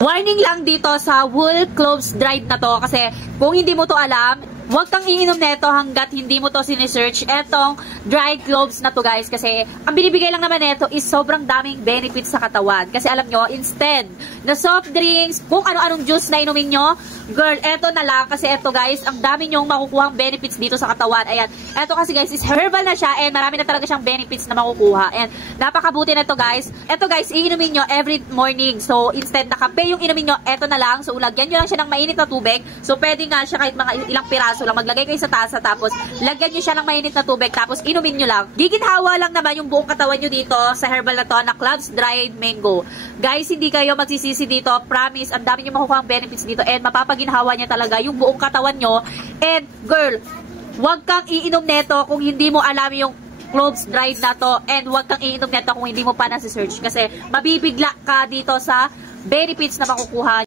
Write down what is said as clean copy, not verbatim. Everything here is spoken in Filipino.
Warning lang dito sa wool cloves dried na to kasi kung hindi mo to alam, huwag kang iinom neto hanggat hindi mo to sinesearch etong dried cloves na to guys kasi ang binibigay lang naman neto is sobrang daming benefits sa katawan. Kasi alam nyo, instead na soft drinks, kung ano-anong juice na inumin nyo, girl, eto na lang kasi eto guys, ang dami nyong makukuhang benefits dito sa katawan. Ayan, eto kasi guys is herbal na siya and marami na talaga siyang benefits na makukuha. And napakabuti na to guys. Eto guys, iinumin nyo every morning. So instead na kape yung inumin nyo, eto na lang. So lagyan nyo lang siya ng mainit na tubig. So pwede nga siya kahit mga ilang piraso lang. Maglagay kayo sa tasa tapos lagyan nyo siya ng mainit na tubig tapos inumin nyo lang. Giginhawa lang naman yung buong katawan nyo dito sa herbal na to na cloves dried mango. Guys, hindi kayo magsisisi dito. Promise, ang dami nyo makukuha ang benefits dito and mapapaginhawa niya talaga yung buong katawan nyo. And girl, huwag kang iinom neto kung hindi mo alam yung cloves dried na to and huwag kang iinom neto kung hindi mo pa nasi-search kasi mabibigla ka dito sa benefits na makukuha.